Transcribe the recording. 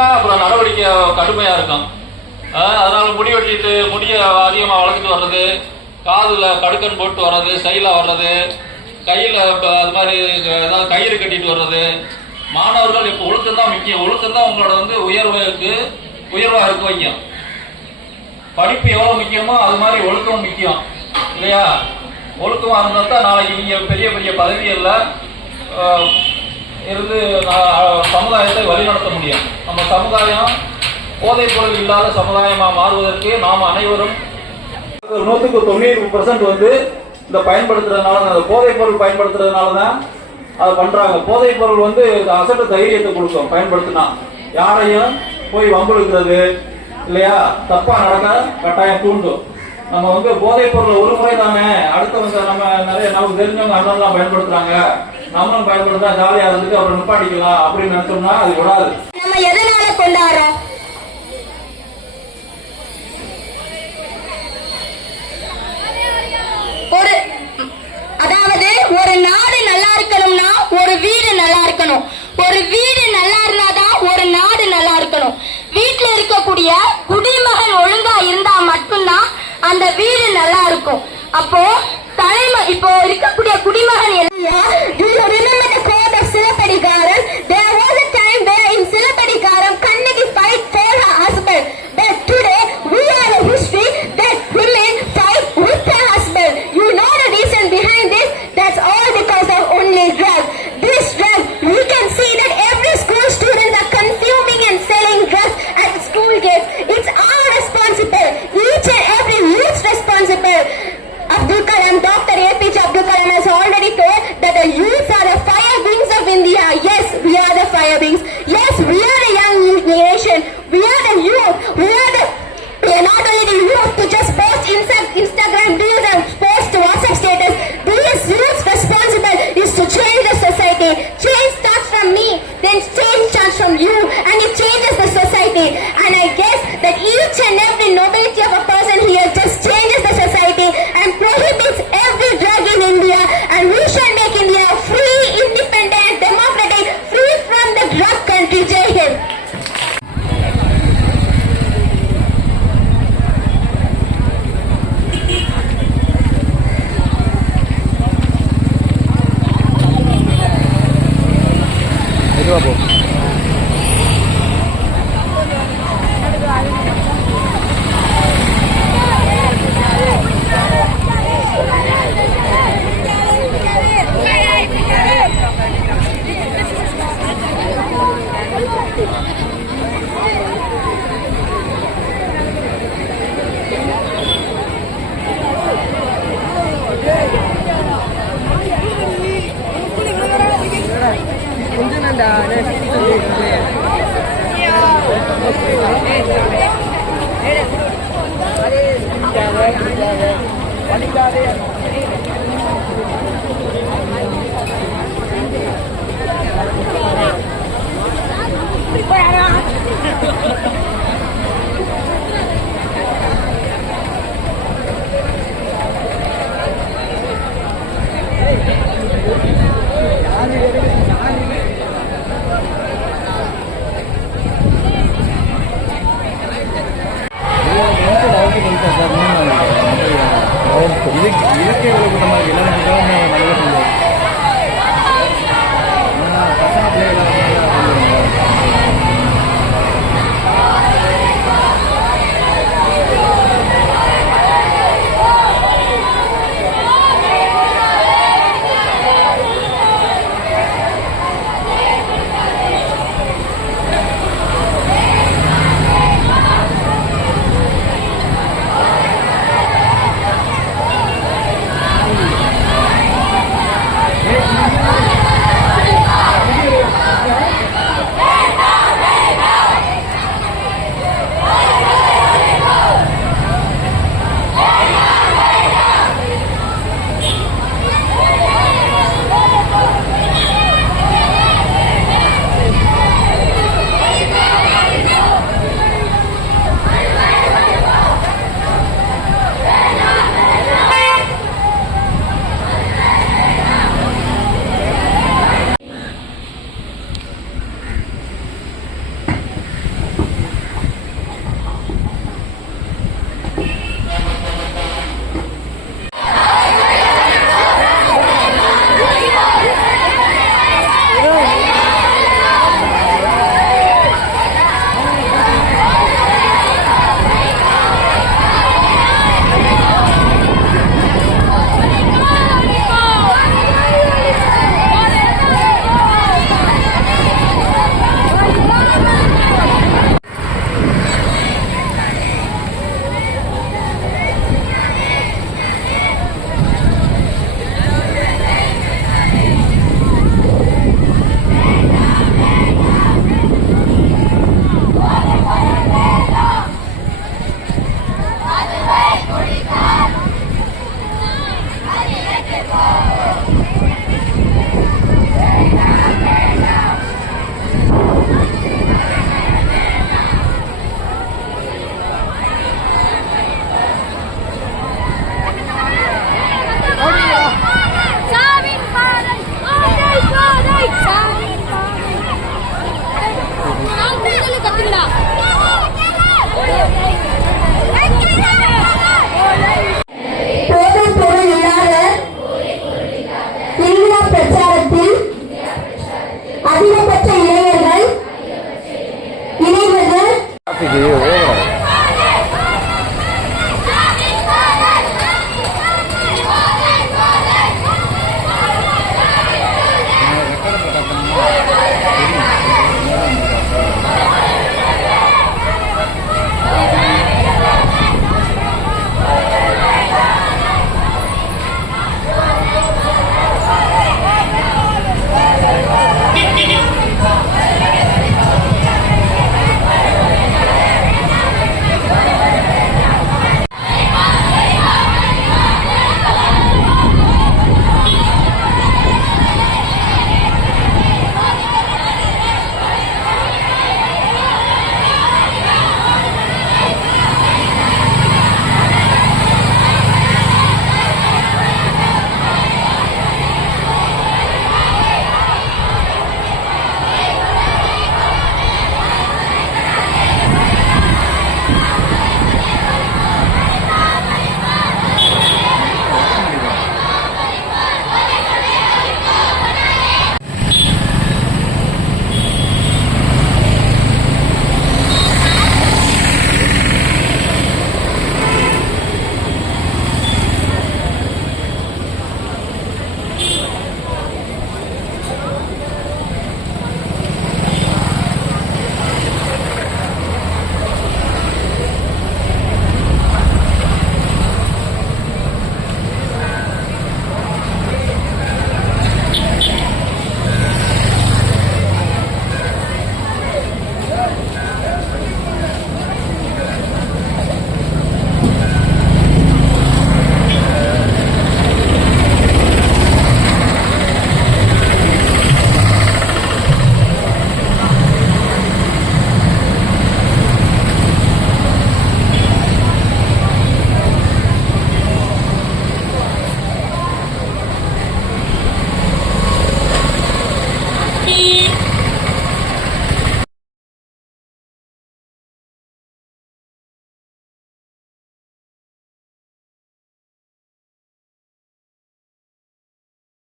சொன்னா அப்புறம் நடவடிக்கை கடுமையா இருக்கும். அதனால முடி வெட்டிட்டு முடிய அதிகமா வளர்த்துட்டு வர்றது, காதுல கடுக்கன் போட்டு வர்றது, ஸ்டைலா வர்றது, கையில அது மாதிரி ஏதாவது கயிறு கட்டிட்டு வர்றது. மாணவர்கள் இப்ப ஒழுக்கம் தான் முக்கியம். ஒழுக்கம் தான் உங்களோட உயர்வா இருக்க வைக்கும். படிப்பு எவ்வளவு முக்கியமோ அது மாதிரி ஒழுக்கம் முக்கியம் இல்லையா? ஒழுக்கமா இருந்தா தான் நாளைக்கு நீங்க பெரிய பெரிய பதவிகள்ல இருந்து சமுதாயத்தை வழிநடத்த முடியும். நம்ம சமுதாயம் போதைப் பொருள் இல்லாத சமுதாயமா மாறுவதற்கு நாம் அனைவரும் 190% இந்த பயன்படுத்துறதுனால, அந்த போதைப் பொருள் பயன்படுத்துறதுனால தான் அதை பண்றாங்க. போதைப் பொருள் அசட்டு தைரியத்தை கொடுக்கும். பயன்படுத்தினா யாரையும் போய் வம்புழுக்கிறது இல்லையா, தப்பா நடக்க கட்டாயம் தூண்டும். நம்ம போதைப் பொருள் ஒரு முறை தானே, அடுத்தவங்க நம்ம நிறைய நமக்கு தெரிஞ்சவங்க அண்ணன்லாம் பயன்படுத்துறாங்க, நம்மளும் பயன்படுத்தா ஜாலியா இருந்துட்டு அப்புறம் நிப்பாட்டிக்கலாம் அப்படின்னு நினைச்சோம்னா அது விடாது. நம்ம எதனால கொண்டாடுறோம்? அதாவது ஒரு நாடு நல்லா இருக்கணும்னா ஒரு வீடு நல்லா இருக்கணும், ஒரு வீடு நல்லா இருந்தாதான் ஒரு நாடு நல்லா இருக்கணும். வீட்டுல இருக்கக்கூடிய குடிமகன் ஒழுங்கா இருந்தா மட்டும்தான் அந்த வீடு நல்லா இருக்கும். அப்போ இப்போ இருக்கக்கூடிய குடிமகன் Silappathikaram, there was a time where in Silappathikaram Kannagi fight for her husband, but today we are a history that women fight with their husband. You know the reason behind this? That's all because of only drugs. This drug, we can see that every school students are consuming and selling drugs at school gates. It's our responsible, each and every youth's responsible. Abdul Kalam, Dr. APJ Abdul Kalam has already told that the youths are the fire wings of India. Yes, we are the fire wings. Yes, we are the young nation. We are the youth. We are not only the youth to just post Instagram reels and post WhatsApp status. These youths responsible is to change the society. Change starts from me, then change starts from you, and it changes the society. And I guess that each and every nobility of a person here just changes the society and prohibits every drug in India, and we shall make India free, independent, democratic, free from the drug country. Jai Hind. Traffic